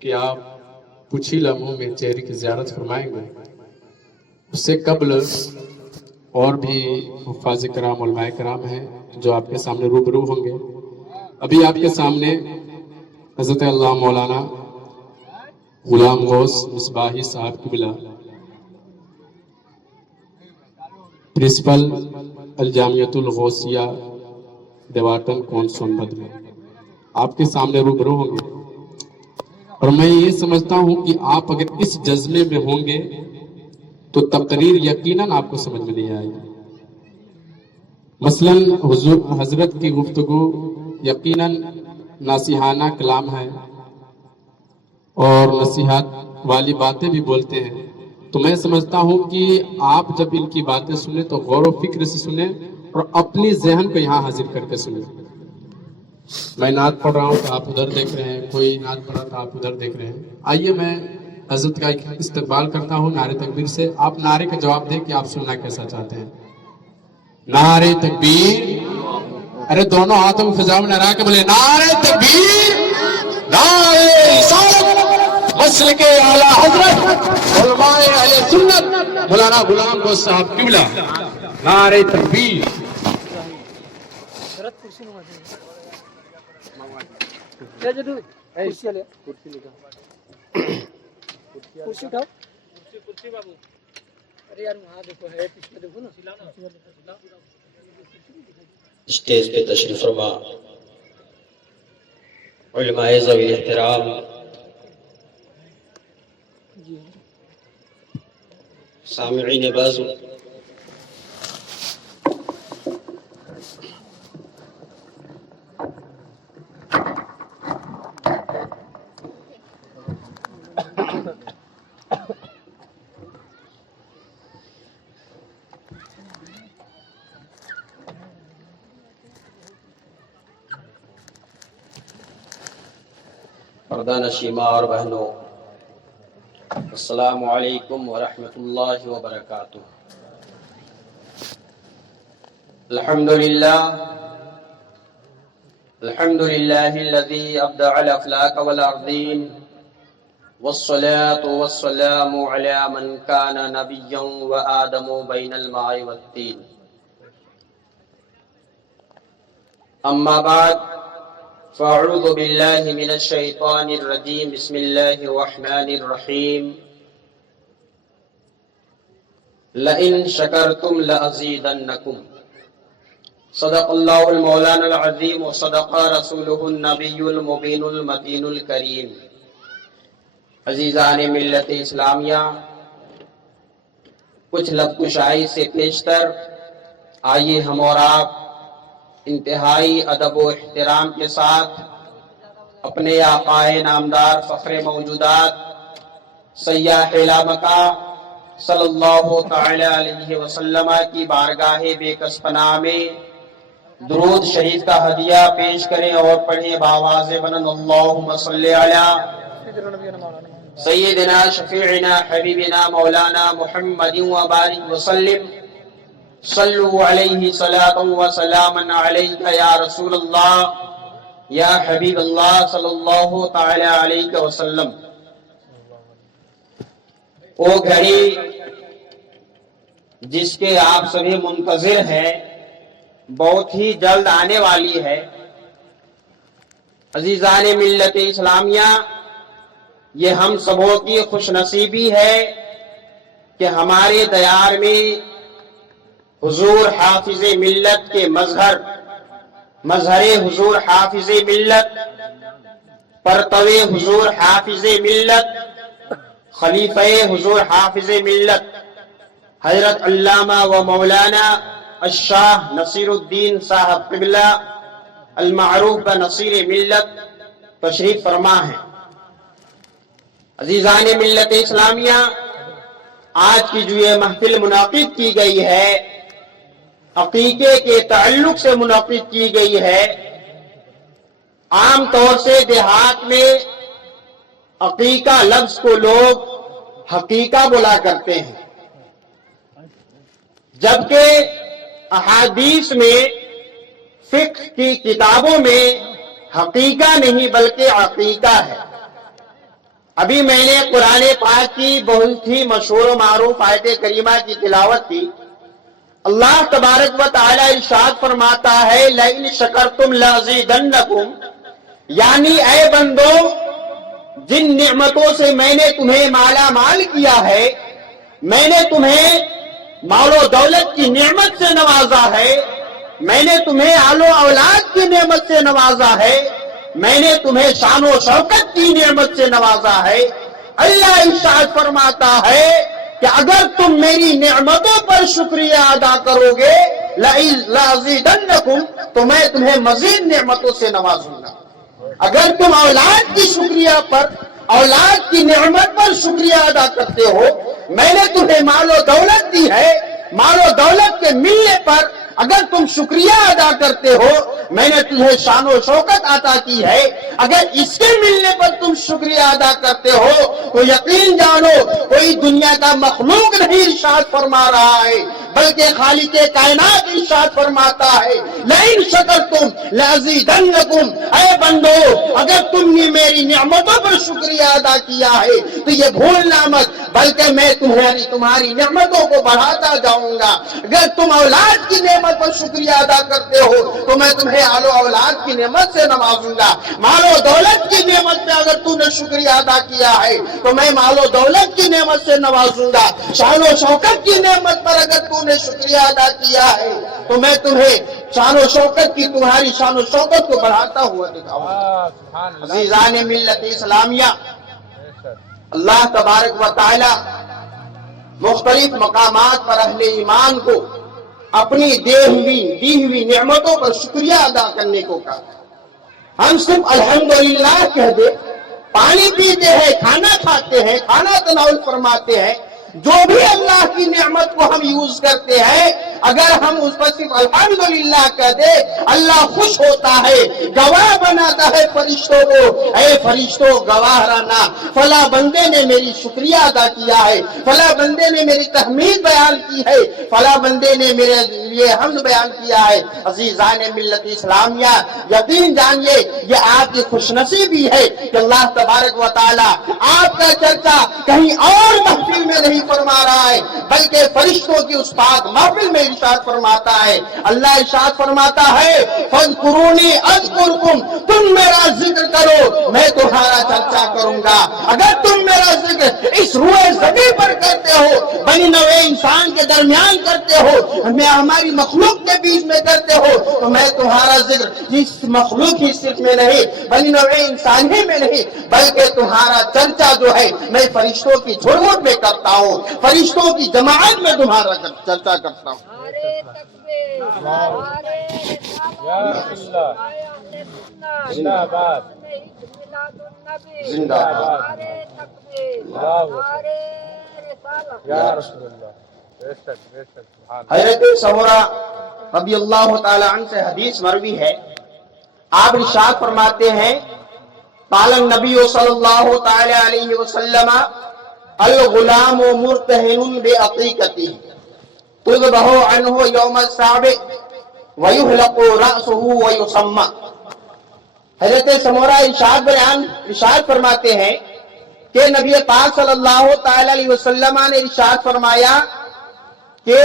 کہ آپ کچھ ہی لمحوں میں چہرے کی زیارت فرمائیں گے، اس سے قبل اور بھی حفاظ کرام علماء کرام ہیں جو آپ کے سامنے روبرو ہوں گے۔ ابھی آپ کے سامنے حضرت اللہ مولانا غلام غوث مصباحی صاحب قبلہ پرنسپل الجامعۃ الغوثیہ دیواٹن کون سونبھد میں آپ کے سامنے روبرو ہوں گے، اور میں یہ سمجھتا ہوں کہ آپ اگر اس جذبے میں ہوں گے تو تقریر یقیناً آپ کو سمجھ میں نہیں آئے گی۔ مثلاً حضور حضرت کی گفتگو یقیناً نصیحانہ کلام ہے اور نصیحت والی باتیں بھی بولتے ہیں، تو میں سمجھتا ہوں کہ آپ جب ان کی باتیں سنیں تو غور و فکر سے سنیں اور اپنی ذہن کو یہاں حاضر کر کے سنیں۔ میں نعت پڑھ رہا ہوں تو آپ ادھر دیکھ رہے ہیں، کوئی نعت پڑھ رہا تو آپ ادھر دیکھ رہے ہیں۔ آئیے میں حضرت کا استقبال کرتا ہوں نعرے تکبیر سے، آپ نعرے کا جواب دیں کہ آپ سننا کیسا چاہتے ہیں۔ نعرے تکبیر، ارے دونوں ہاتھوں میں فضا میں لہرا کے بولے نعرے تکبیر، نعرے رسالت، مسلک اعلی حضرت علماء اہل سنت مولانا غلام غوث صاحب قبلہ، نعرے تکبیر۔ اسٹیج پہ تشریف فرما علماء ذوی احترام، سامعین بازو، پردہ نشین ماں اور بہنوں، السلام علیکم ورحمۃ اللہ وبرکاتہ۔ الحمدللہ الذی ابدع الافلاک والارضین، والصلاة والسلام علی من کان نبیا وآدم بین الماء والطین۔ اما بعد فاعوذ باللہ من الشیطان الرجیم، بسم اللہ الرحمن الرحیم۔ لئن شکرتم لأزیدنکم، صدق اللہ المولانا العظیم وصدق رسولہ النبی المبین المتین الکریم۔ عزیزان ملت اسلامیہ، کچھ لب کشائی سے پیشتر آئیے ہم اور آپ انتہائی ادب و احترام کے ساتھ اپنے آقائے نامدار فخر موجودات سیاح لامکہ صلی اللہ تعالی علیہ وسلم کی بارگاہ بے کس پناہ میں درود شریف کا ہدیہ پیش کریں اور پڑھیں بآواز بلند، اللہم صلی علی سیدنا شفیعنا حبیبنا مولانا محمد وبارک وسلم، صلو علیہ صلاۃ و سلاما علیک یا رسول اللہ یا حبیب اللہ صلی اللہ تعالی علیہ وسلم۔ وہ گھڑی جس کے آپ سبھی منتظر ہیں بہت ہی جلد آنے والی ہے۔ عزیزان ملت اسلامیہ، یہ ہم سبوں کی خوش نصیبی ہے کہ ہمارے دیار میں حضور حافظ ملت کے مظہر حضور حافظ ملت، پرتو حضور حافظ ملت، خلیفہ حضور حافظ ملت حضرت علامہ و مولانا الشاہ نصیر الدین صاحب قبلہ المعروف بنصیر ملت تشریف فرما ہے۔ عزیزان ملت اسلامیہ، آج کی جو یہ محفل منعقد کی گئی ہے عقیقے کے تعلق سے منعقد کی گئی ہے۔ عام طور سے دیہات میں عقیقہ لفظ کو لوگ حقیقہ بولا کرتے ہیں، جبکہ احادیث میں فقہ کی کتابوں میں حقیقہ نہیں بلکہ عقیقہ ہے۔ ابھی میں نے قرآن پاک کی بہت ہی مشہور و معروف آیت کریمہ کی تلاوت کی۔ اللہ تبارک و تعالی ارشاد فرماتا ہے لئن شکرتم لازیدنکم، یعنی اے بندو جن نعمتوں سے میں نے تمہیں مالا مال کیا ہے، میں نے تمہیں مال و دولت کی نعمت سے نوازا ہے، میں نے تمہیں آل و اولاد کی نعمت سے نوازا ہے، میں نے تمہیں شان و شوکت کی نعمت سے نوازا ہے، اللہ ارشاد فرماتا ہے کہ اگر تم میری نعمتوں پر شکریہ ادا کرو گے لازیدنکم، تو میں تمہیں مزید نعمتوں سے نوازوں گا۔ اگر تم اولاد کی شکریہ پر، اولاد کی نعمت پر شکریہ ادا کرتے ہو، میں نے تمہیں مال و دولت دی ہے، مال و دولت کے ملنے پر اگر تم شکریہ ادا کرتے ہو، میں نے تمہیں شان و شوکت عطا کی ہے، اگر اس کے ملنے پر تم شکریہ ادا کرتے ہو تو یقین جانو کوئی دنیا کا مخلوق نہیں ارشاد فرما رہا ہے بلکہ خالق کائنات ارشاد فرماتا ہے لئن شکرتم لازیدنکم، اے بندو اگر تم نے میری نعمتوں پر شکریہ ادا کیا ہے تو یہ بھولنا مت، بلکہ میں تمہاری نعمتوں کو بڑھاتا جاؤں گا۔ اگر تم اولاد کی نعمت پر شکریہ ادا کرتے ہو تو میں تمہیں آل و اولاد کی نعمت سے نوازوں گا۔ مال و دولت کی نعمت پہ اگر تم نے شکریہ ادا کیا ہے تو میں مال و دولت کی نعمت سے نوازوں گا۔ شان و شوکت کی نعمت پر اگر تم نے شکریہ ادا کیا ہے تو میں تمہیں شان و شوکت کی، تمہاری شان و شوکت کو بڑھاتا ہوا دکھاؤں گا۔ عزیزان ملت اسلامیہ، اللہ تبارک و تعالی مختلف مقامات پر اہل ایمان کو اپنی دی ہوئی نعمتوں پر شکریہ ادا کرنے کو کہا۔ ہم صرف الحمدللہ کہہ دے، پانی پیتے ہیں، کھانا کھاتے ہیں، کھانا تناول فرماتے ہیں، جو بھی اللہ کی نعمت کو ہم یوز کرتے ہیں، اگر ہم اس پر صرف الحمدللہ کہہ دے، اللہ خوش ہوتا ہے، گواہ بناتا ہے فرشتوں کو، اے فرشتوں گواہ رہنا، فلاں بندے نے میری شکریہ ادا کیا ہے، فلاں بندے نے میری تحمید بیان کی ہے، فلاں بندے نے میرے لیے حمد بیان کیا ہے۔ عزیزان ملت اسلامیہ، یقین جانیے یہ آپ کی خوش نصیبی ہے کہ اللہ تبارک و تعالی آپ کا چرچا کہیں اور محفل میں نہیں فرما رہا ہے بلکہ فرشتوں کی اس پاک محفل میں ارشاد فرماتا ہے۔ اللہ ارشاد فرماتا ہے فاذکرونی اذکرکم، تم میرا ذکر کرو میں تمہارا چرچا کروں گا۔ اگر تم میرا ذکر اس روئے زمین پر کرتے ہو، بنی نوع انسان کے درمیان کرتے ہو، ہماری مخلوق کے بیچ میں کرتے ہو، تو میں تمہارا ذکر اس مخلوق ہی صرف میں نہیں، بنی نوع انسان ہی میں نہیں، بلکہ تمہارا چرچا جو ہے میں فرشتوں کی جھرمٹ میں کرتا ہوں، فرشتوں کی جماعت میں تمہارا چرچا کرتا ہوں۔ زندہ باد، زندہ باد یا رسول اللہ۔ حضرت سمرہ رضی اللہ تعالی عنہ سے حدیث مروی ہے، آپ ارشاد فرماتے ہیں قال النبی صلی اللہ تعالی علیہ وسلم الغلام مرتہن بعقیقتہ تذبح عنہ یوم السابع ویحلق رأسہ ویسمى۔ حضرت سمرہ ارشاد فرماتے ہیں کہ نبی پاک صلی اللہ تعالی علیہ وسلم نے ارشاد فرمایا کہ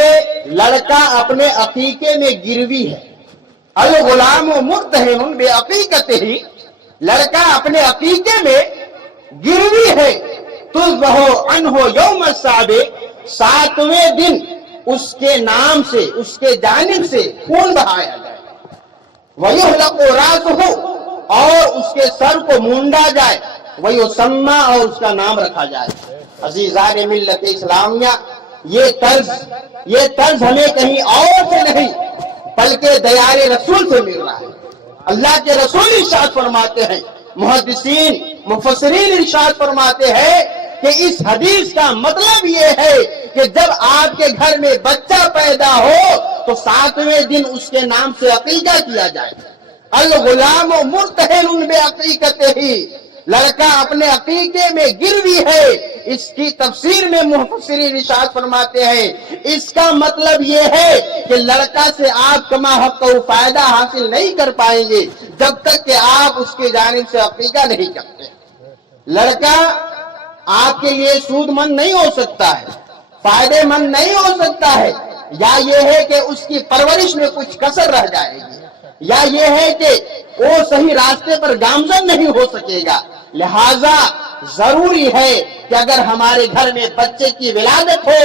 لڑکا اپنے عقیقے میں گروی ہے۔ الغلام مرتہن بعقیقتہ، لڑکا اپنے عقیقے میں گروی ہے۔ تذبح عنہ یوم السابع، 7ویں دن اس کے نام سے، اس کے جانب سے خون بہایا جائے۔ وَيُحْلَقُ رَأْسُهُ، اور اس کے سر کو مونڈا جائے۔ وَيُسَمَّى، اور اس کا نام رکھا جائے۔ عزیزان ملت اسلامیہ، یہ طرز ہمیں کہیں اور سے نہیں بلکہ دیار رسول سے مل رہا ہے۔ اللہ کے رسول ارشاد فرماتے ہیں، محدثین مفسرین ارشاد فرماتے ہیں کہ اس حدیث کا مطلب یہ ہے کہ جب آپ کے گھر میں بچہ پیدا ہو تو 7ویں دن اس کے نام سے عقیقہ کیا جائے۔ الغلام مرتہن بعقیقتہ، لڑکا اپنے عقیقے میں گروی ہے، اس کی تفسیر میں مفسرین ارشاد فرماتے ہیں اس کا مطلب یہ ہے کہ لڑکا سے آپ کما حق و فائدہ حاصل نہیں کر پائیں گے جب تک کہ آپ اس کی جانب سے عقیقہ نہیں کرتے۔ لڑکا آپ کے لیے سود مند نہیں ہو سکتا ہے، فائدے مند نہیں ہو سکتا ہے، یا یہ ہے کہ اس کی پرورش میں کچھ کسر رہ جائے گی، یا یہ ہے کہ وہ صحیح راستے پر گامزن نہیں ہو سکے گا۔ لہذا ضروری ہے کہ اگر ہمارے گھر میں بچے کی ولادت ہو،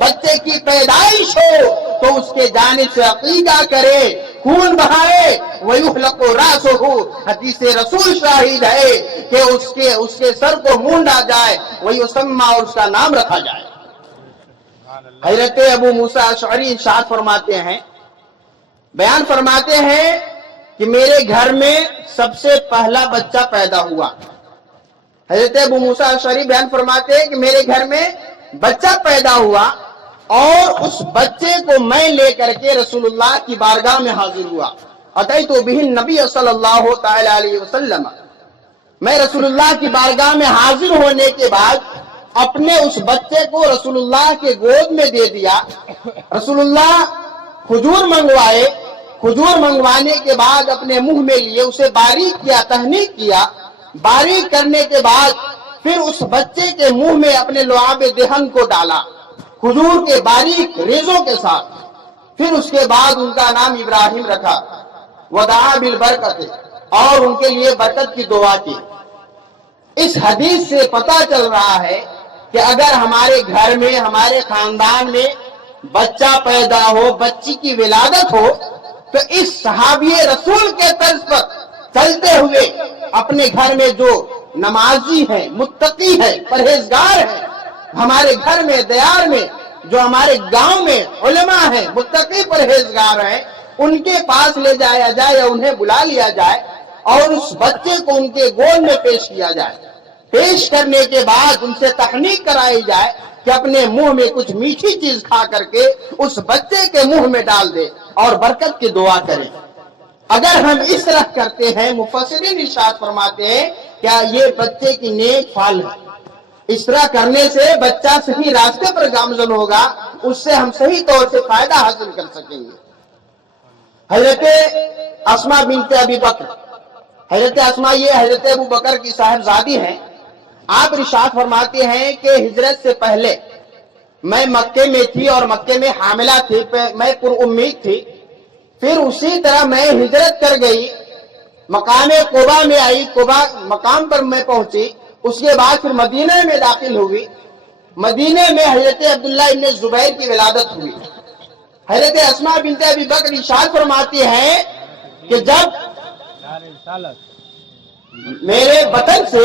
بچے کی پیدائش ہو، تو اس کے جانب سے عقیدہ کرے، خون بہائے، وَيُحْلَقُ رَأْسُهُ، حدیث رسول شاہد ہے کہ اس کے سر کو مونڈا جائے، وَيُسَمَّى، اور اس کا نام رکھا جائے۔ حضرت ابو موسیٰ اشعری ارشاد فرماتے ہیں، بیان فرماتے ہیں کہ میرے گھر میں سب سے پہلا بچہ پیدا ہوا۔ حضرت ابو موسیٰ اشعری بیان فرماتے ہیں کہ میرے گھر میں بچہ پیدا ہوا اور اس بچے کو میں لے کر کے رسول اللہ کی بارگاہ میں حاضر ہوا۔ اتیت بہ النبی صلی اللہ تعالی علیہ وسلم، میں رسول اللہ کی بارگاہ میں حاضر ہونے کے بعد اپنے اس بچے کو رسول اللہ کے گود میں دے دیا۔ رسول اللہ کھجور منگوائے، کھجور منگوانے کے بعد اپنے منہ میں لیے، اسے باریک کیا، تہنیک کیا، باریک کرنے کے بعد پھر اس بچے کے منہ میں اپنے لعاب دہن کو ڈالا کھجور کے باریک ریزوں کے ساتھ، پھر اس کے بعد ان کا نام ابراہیم رکھا، ودعا بالبرکت، اور ان کے لیے برکت کی دعا کی۔ اس حدیث سے پتہ چل رہا ہے کہ اگر ہمارے گھر میں، ہمارے خاندان میں بچہ پیدا ہو، بچی کی ولادت ہو، تو اس صحابی رسول کے طرز پر چلتے ہوئے اپنے گھر میں جو نمازی ہے، متقی ہے، پرہیزگار ہے، ہمارے گھر میں، دیار میں جو ہمارے گاؤں میں علماء ہیں، متقی پرہیزگار ہیں، ان کے پاس لے جایا جائے یا انہیں بلا لیا جائے اور اس بچے کو ان کے گود میں پیش کیا جائے۔ پیش کرنے کے بعد ان سے تحنیک کرائی جائے کہ اپنے منہ میں کچھ میٹھی چیز کھا کر کے اس بچے کے منہ میں ڈال دے اور برکت کی دعا کریں۔ اگر ہم اس طرح کرتے ہیں، مفسرین ارشاد فرماتے ہیں کیا یہ بچے کی نیک فعل ہے۔ اس طرح کرنے سے بچہ صحیح راستے پر گامزن ہوگا، اس سے ہم صحیح طور سے فائدہ حاصل کر سکیں گے۔ حضرت اسماء بنت ابی بکر، حضرت اسماء یہ حضرت ابو بکر کی صاحبزادی ہیں۔ آپ ارشاد فرماتے ہیں کہ ہجرت سے پہلے میں مکے میں تھی اور مکے میں حاملہ تھی، میں پر امید تھی۔ پھر اسی طرح میں ہجرت کر گئی، مقام قبا میں آئی، قبا مقام پر میں پہنچی، اس کے بعد پھر مدینہ میں داخل ہوئی۔ مدینہ میں حضرت عبداللہ ابن زبیر کی ولادت ہوئی۔ حضرت اسماء بنت ابی بکر ارشاد فرماتی ہیں کہ جب میرے بطن سے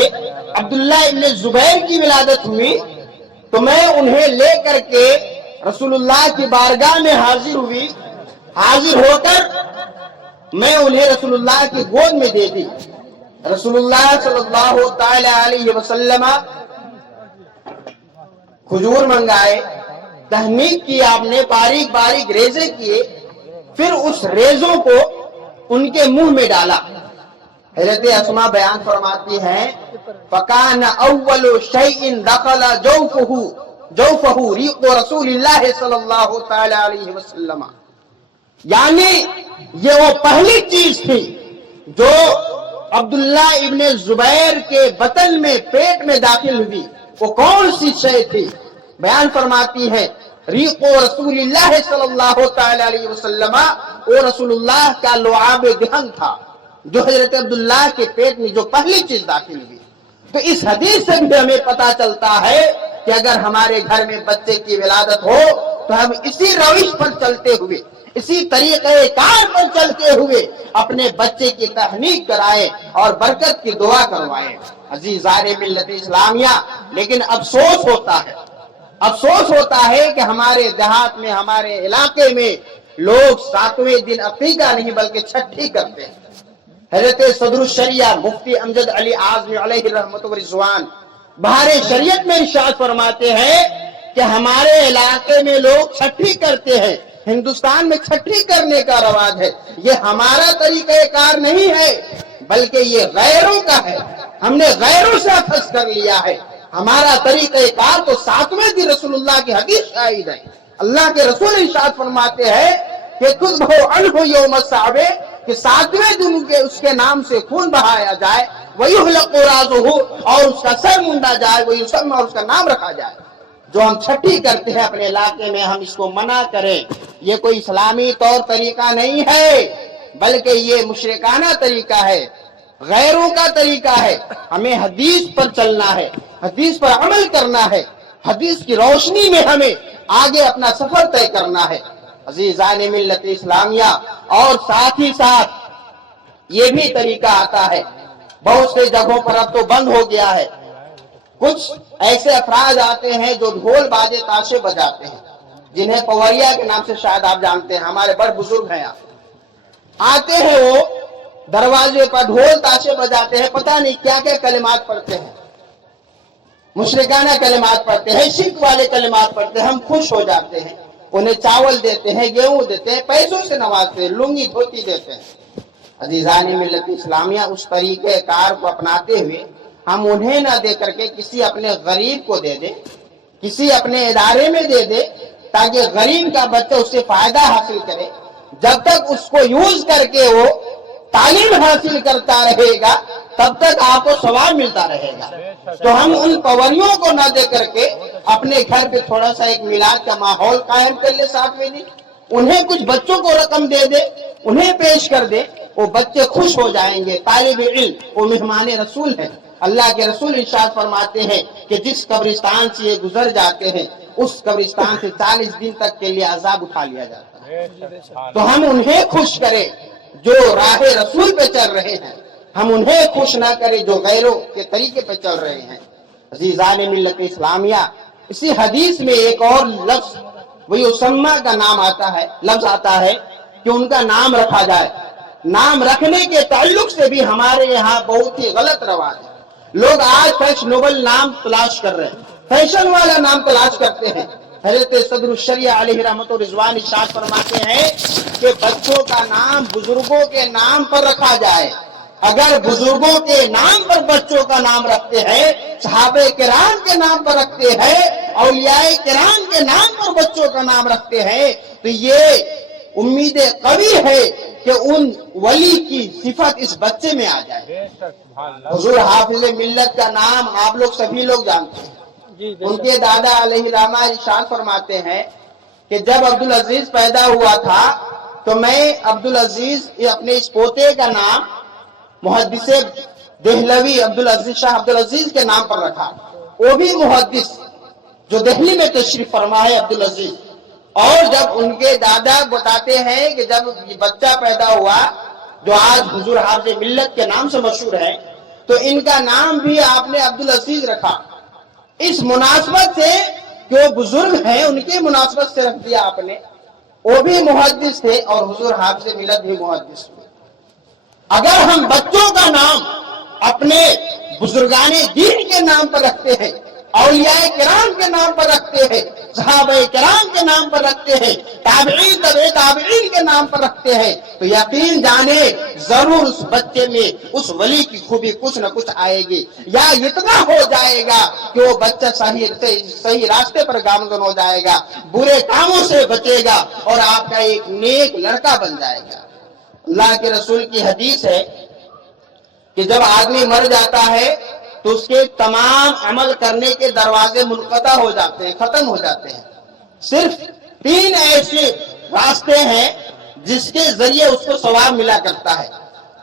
عبداللہ ابن زبیر کی ولادت ہوئی تو میں انہیں لے کر کے رسول اللہ کی بارگاہ میں حاضر ہوئی۔ حاضر ہو کر میں انہیں رسول اللہ کی گود میں دے دی۔ رسول اللہ صلی اللہ تعالی علیہ وسلم کھجور منگائے، تہنیک کی، آپ نے باریک باریک ریزے کیے، پھر اس ریزوں کو ان کے منہ میں ڈالا۔ حضرت اسماء بیان فرماتی ہیں فَكَانَ أَوَّلُ شَيْءٍ دَخَلَ جَوْفَهُ رِيقُ رسول اللہ صلی اللہ تعالی علیہ وسلم، یعنی یہ وہ پہلی چیز تھی جو عبداللہ ابن زبیر کے بطن میں، پیٹ میں داخل ہوئی۔ وہ کون سی شے تھی؟ بیان فرماتی ہے ریق رسول اللہ صلی اللہ تعالی علیہ وسلم، وہ رسول اللہ کا لعاب دہن تھا جو حضرت عبداللہ کے پیٹ میں جو پہلی چیز داخل ہوئی۔ تو اس حدیث سے بھی ہمیں پتا چلتا ہے کہ اگر ہمارے گھر میں بچے کی ولادت ہو تو ہم اسی روش پر چلتے ہوئے، اسی طریقے کار پر چلتے ہوئے اپنے بچے کی تہنیک کرائے اور برکت کی دعا کروائے۔ عزیزان ملت اسلامیہ، لیکن افسوس ہوتا ہے کہ ہمارے دیہات میں، ہمارے علاقے میں لوگ 7ویں دن عقیقہ نہیں بلکہ چھٹی کرتے ہیں۔ حضرت صدر الشریعہ مفتی امجد علی اعظمی علیہ رحمت و رضوان بہار شریعت میں ارشاد فرماتے ہیں کہ ہمارے علاقے میں لوگ چھٹی کرتے ہیں، ہندوستان میں چھٹی کرنے کا رواج ہے، یہ ہمارا طریقہ کار نہیں ہے۔ بلکہ یہ غیروں کا ہے، ہم نے غیروں سے اخذ کر لیا ہے۔ ہمارا طریقہ کار تو 7ویں دن رسول اللہ کی حدیث شاہد ہے۔ اللہ کے رسول ارشاد فرماتے ہیں کہ تذبح عنہ یوم الصعب، کہ 7ویں دن کے اس کے نام سے خون بہایا جائے، وَيُحْلَقُ رَأْسُهُ، اور اس کا سر مونڈا جائے، وَيُسَمَّى، اور اس کا نام رکھا جائے۔ جو ہم چھٹی کرتے ہیں اپنے علاقے میں، ہم اس کو منع کریں، یہ کوئی اسلامی طور طریقہ نہیں ہے، بلکہ یہ مشرکانہ طریقہ ہے، غیروں کا طریقہ ہے۔ ہمیں حدیث پر چلنا ہے، حدیث پر عمل کرنا ہے، حدیث کی روشنی میں ہمیں آگے اپنا سفر طے کرنا ہے۔ عزیزان ملت اسلامیہ، اور ساتھ ہی ساتھ یہ بھی طریقہ آتا ہے، بہت سے جگہوں پر اب تو بند ہو گیا ہے، کچھ ایسے افراد آتے ہیں جو ڈھول باجے تاشے بجاتے ہیں، جنہیں پوریا کے نام سے شاید آپ جانتے ہیں، ہمارے بڑے بزرگ ہیں، آتے ہیں، وہ دروازے پر ڈھول تاشے بجاتے ہیں، پتہ نہیں کیا کیا کلمات پڑھتے ہیں، مشرکانہ کلمات پڑھتے ہیں، شرک والے کلمات پڑھتے ہیں۔ ہم خوش ہو جاتے ہیں، انہیں چاول دیتے ہیں، گیہوں دیتے ہیں، پیسوں سے نوازتے ہیں، لنگی دھوتی دیتے ہیں۔ عزیزان ملت اسلامیہ، اس طریقے کار کو اپناتے ہوئے ہم انہیں نہ دے کر کے کسی اپنے غریب کو دے دیں، کسی اپنے ادارے میں دے دے، تاکہ غریب کا بچہ اس سے فائدہ حاصل کرے۔ جب تک اس کو یوز کر کے وہ تعلیم حاصل کرتا رہے گا، تب تک آپ کو ثواب ملتا رہے گا۔ تو ہم ان پوریوں کو نہ دے کر کے اپنے گھر پہ تھوڑا سا ایک میلاد کا ماحول قائم کر لے، 7ویں دن انہیں کچھ بچوں کو رقم دے دے، انہیں پیش کر دے، وہ بچے خوش ہو جائیں گے۔ طالب علم وہ مہمان رسول ہے، اللہ کے رسول ارشاد فرماتے ہیں کہ جس قبرستان سے یہ گزر جاتے ہیں، اس قبرستان سے 40 دن تک کے لیے عذاب اٹھا لیا جاتا ہے۔ تو ہم انہیں خوش کریں جو راہ رسول پہ چل رہے ہیں، ہم انہیں خوش نہ کریں جو غیروں کے طریقے پہ چل رہے ہیں۔ عزیزان ملت اسلامیہ، اسی حدیث میں ایک اور لفظ وَيُسَمَّى کا نام آتا ہے، لفظ آتا ہے کہ ان کا نام رکھا جائے۔ نام رکھنے کے تعلق سے بھی ہمارے یہاں بہت ہی غلط رواج ہے۔ لوگ آج فیشنیبل نام تلاش کر رہے ہیں، فیشن والا نام تلاش کرتے ہیں۔ حضرت صدر الشریعہ علیہ رحمت و رضوان ارشاد فرماتے ہیں کہ بچوں کا نام بزرگوں کے نام پر رکھا جائے۔ اگر بزرگوں کے نام پر بچوں کا نام رکھتے ہیں، صحابہ کرام کے نام پر رکھتے ہیں، اولیاء کرام کے نام پر بچوں کا نام رکھتے ہیں، تو یہ امید قوی ہے کہ ان ولی کی صفت اس بچے میں آ جائے۔ حضور حافظ ملت کا نام آپ لوگ سبھی لوگ جانتے ہیں۔ ان کے دادا علیہ الرحمہ ارشاد فرماتے ہیں کہ جب عبدالعزیز پیدا ہوا تھا تو میں عبدالعزیز اپنے اس پوتے کا نام محدث دہلوی عبدالعزیز شاہ عبدالعزیز کے نام پر رکھا، وہ بھی محدث جو دہلی میں تشریف فرما ہے عبدالعزیز۔ اور جب ان کے دادا بتاتے ہیں کہ جب یہ بچہ پیدا ہوا جو آج حضور حافظ ملت کے نام سے مشہور ہے، تو ان کا نام بھی آپ نے عبدالعزیز رکھا۔ اس مناسبت سے کہ وہ بزرگ ہیں، ان کی مناسبت سے رکھ دیا آپ نے۔ وہ بھی محدث تھے اور حضور حافظ ملت بھی محدث تھے۔ اگر ہم بچوں کا نام اپنے بزرگان دین کے نام پر رکھتے ہیں، اولیاء کرام کے نام پر رکھتے ہیں، صحابہ کرام کے نام پر رکھتے ہیں، تابعین تبع تابعین کے نام پر رکھتے ہیں، تو یقین جانے ضرور اس بچے میں اس ولی کی خوبی کچھ نہ کچھ آئے گی، یا اتنا ہو جائے گا کہ وہ بچہ صحیح راستے پر گامزن ہو جائے گا، برے کاموں سے بچے گا اور آپ کا ایک نیک لڑکا بن جائے گا۔ اللہ کے رسول کی حدیث ہے کہ جب آدمی مر جاتا ہے تو اس کے تمام عمل کرنے کے دروازے منقطع ہو جاتے ہیں، ختم ہو جاتے ہیں۔ صرف 3 ایسے راستے ہیں جس کے ذریعے اس کو ثواب ملا کرتا ہے۔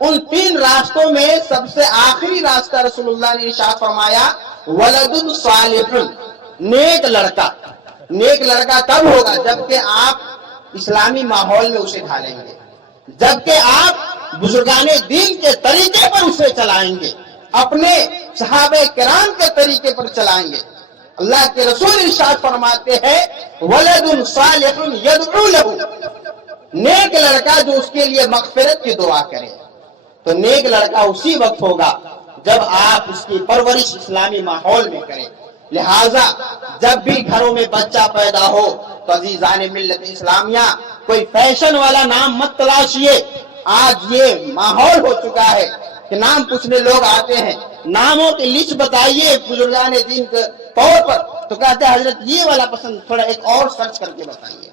ان 3 راستوں میں سب سے آخری راستہ رسول اللہ نے ارشاد فرمایا ولد صالح، نیک لڑکا۔ نیک لڑکا تب ہوگا جبکہ آپ اسلامی ماحول میں اسے ڈھالیں گے، جبکہ آپ بزرگان دین کے طریقے پر اسے چلائیں گے، اپنے صحابہ کرام کے طریقے پر چلائیں گے۔ اللہ کے رسول ارشاد فرماتے ہیں ولد صالح یدعو لہ، نیک لڑکا جو اس کے لیے مغفرت کی دعا کرے۔ تو نیک لڑکا اسی وقت ہوگا جب آپ اس کی پرورش اسلامی ماحول میں کریں۔ لہٰذا جب بھی گھروں میں بچہ پیدا ہو تو عزیزان ملت اسلامیہ کوئی فیشن والا نام مت تلاشیے۔ آج یہ ماحول ہو چکا ہے کہ نام پوچھنے لوگ آتے ہیں، ناموں کی لسٹ بتائیے بزرگان دین کے طور پر، تو کہتے ہیں حضرت یہ والا پسند، تھوڑا ایک اور سرچ کر کے بتائیے،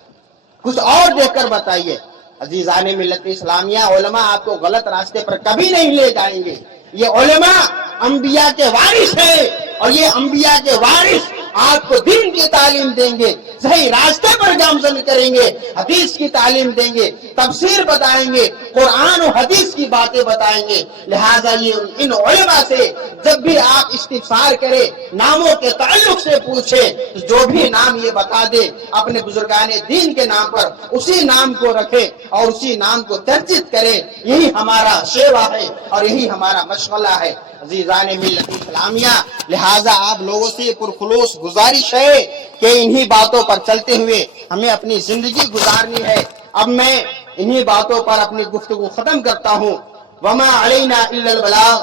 کچھ اور دیکھ کر بتائیے۔ عزیزان ملت اسلامیہ، علماء آپ کو غلط راستے پر کبھی نہیں لے جائیں گے۔ یہ علماء انبیاء کے وارث ہیں، اور یہ انبیاء کے وارث آپ کو دین کی تعلیم دیں گے، صحیح راستے پر گامزن کریں گے، حدیث کی تعلیم دیں گے، تفسیر بتائیں گے، قرآن و حدیث کی باتیں بتائیں گے۔ لہٰذا یہ ان علماء سے جب بھی آپ استفسار کریں، ناموں کے تعلق سے پوچھیں، جو بھی نام یہ بتا دے اپنے بزرگان دین کے نام پر اسی نام کو رکھیں اور اسی نام کو ترجیح کریں۔ یہی ہمارا شیوا ہے اور یہی ہمارا مشغلہ ہے۔ عزیزان ملت اسلامیہ، لہٰذا آپ لوگوں سے پرخلوص گزارش ہے کہ انہی باتوں پر چلتے ہوئے ہمیں اپنی زندگی گزارنی ہے۔ اب میں انہی باتوں پر اپنی گفتگو ختم کرتا ہوں۔ وما علینا الا البلاغ۔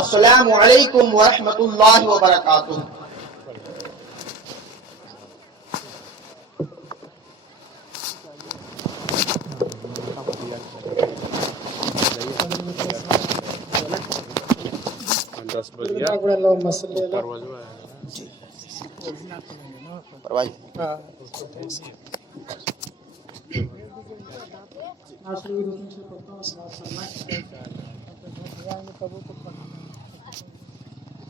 السلام علیکم ورحمۃ اللہ وبرکاتہ۔ پرواہی